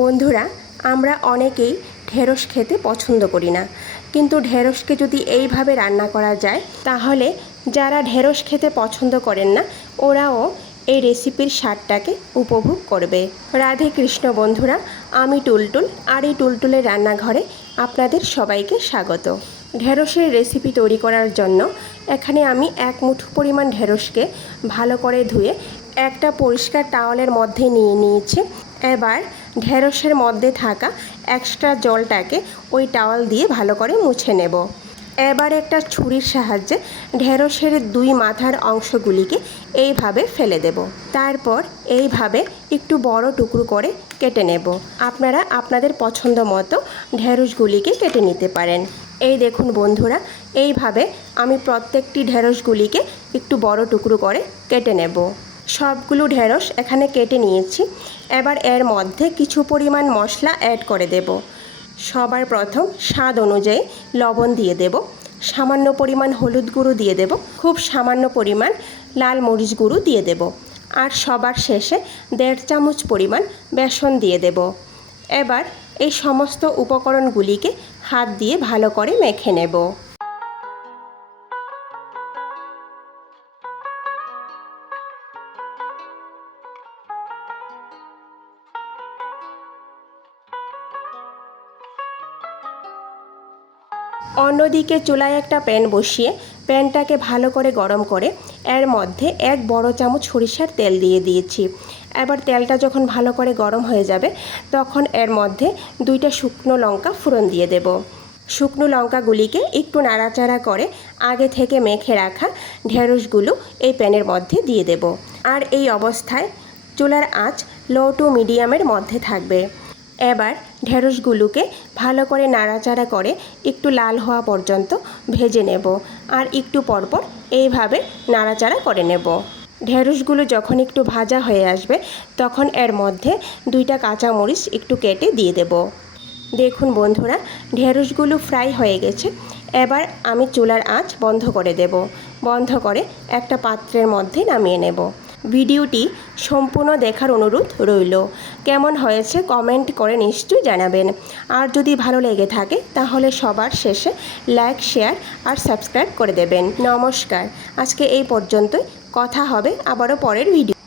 বন্ধুরা, আমরা অনেকেই ঢেঁড়স খেতে পছন্দ করি না, কিন্তু ঢেঁড়সকে যদি এইভাবে রান্না করা যায় তাহলে যারা ঢেঁড়স খেতে পছন্দ করেন না ওরাও এই রেসিপির স্বাদটাকে উপভোগ করবে। রাধে কৃষ্ণ বন্ধুরা, আমি টুলটুল, আর এই টুলটুলের রান্নাঘরে আপনাদের সবাইকে স্বাগত। ঢেঁড়সের রেসিপি তৈরি করার জন্য এখানে আমি 1 মুঠো পরিমাণ ঢেঁড়সকে ভালো করে ধুয়ে একটা পরিষ্কার টাওয়ালের মধ্যে নিয়ে নিয়েছি। এবার ঢেঁড়সের মধ্যে থাকা এক্সট্রা জলটাকে ওই টাওয়াল দিয়ে ভালো করে মুছে নেব। এবার একটা ছুরির সাহায্যে ঢেঁড়সের 2 মাথার অংশগুলিকে এইভাবে ফেলে দেব। তারপর এইভাবে একটু বড় টুকরো করে কেটে নেব। আপনারা আপনাদের পছন্দ মতো ঢেঁড়সগুলিকে কেটে নিতে পারেন। এই দেখুন বন্ধুরা, এইভাবে আমি প্রত্যেকটি ঢেঁড়সগুলিকে একটু বড় টুকরো করে কেটে নেব। সবগুলো ঢেঁড়স এখানে কেটে নিয়েছি। এবার এর মধ্যে কিছু পরিমাণ মশলা অ্যাড করে দেব। সবার প্রথম স্বাদ অনুযায়ী লবণ দিয়ে দেব, সামান্য পরিমাণ হলুদ গুঁড়ো দিয়ে দেব, খুব সামান্য পরিমাণ লাল মরিচ গুঁড়ো দিয়ে দেব, আর সবার শেষে 1.5 চামচ পরিমাণ বেসন দিয়ে দেব। এবার এই সমস্ত উপকরণগুলিকে হাত দিয়ে ভালো করে মেখে নেব। অন্যদিকে চুলায় একটা প্যান বসিয়ে প্যানটাকে ভালো করে গরম করে এর মধ্যে 1 বড় চামচ সরিষার তেল দিয়ে দিয়েছি। এবার তেলটা যখন ভালো করে গরম হয়ে যাবে তখন এর মধ্যে 2টা শুকনো লঙ্কা ফোড়ন দিয়ে দেব। শুকনো লঙ্কাগুলিকে একটু নাড়াচাড়া করে আগে থেকে মেখে রাখা ঢেঁড়সগুলো এই প্যানের মধ্যে দিয়ে দেব। আর এই অবস্থায় চুলার আঁচ লো টু মিডিয়ামের মধ্যে থাকবে। এবার ঢেঁড়সগুলোকে ভালো করে নাড়াচাড়া করে একটু লাল হওয়া পর্যন্ত ভেজে নেব, আর একটু পরপর এইভাবে নাড়াচাড়া করে নেব। ঢেঁড়সগুলো যখন একটু ভাজা হয়ে আসবে তখন এর মধ্যে 2টা কাঁচামরিচ একটু কেটে দিয়ে দেব। দেখুন বন্ধুরা, ঢেঁড়সগুলো ফ্রাই হয়ে গেছে। এবার আমি চুলার আঁচ বন্ধ করে দেব। বন্ধ করে একটা পাত্রের মধ্যে নামিয়ে নেব। ভিডিওটি সম্পূর্ণ দেখার অনুরোধ রইল। কেমন হয়েছে কমেন্ট করে নিশ্চয়ই জানাবেন। আর যদি ভালো লেগে থাকে তাহলে সবার শেষে লাইক, শেয়ার আর সাবস্ক্রাইব করে দেবেন। নমস্কার, আজকে এই পর্যন্তই। কথা হবে আবারও পরের ভিডিও।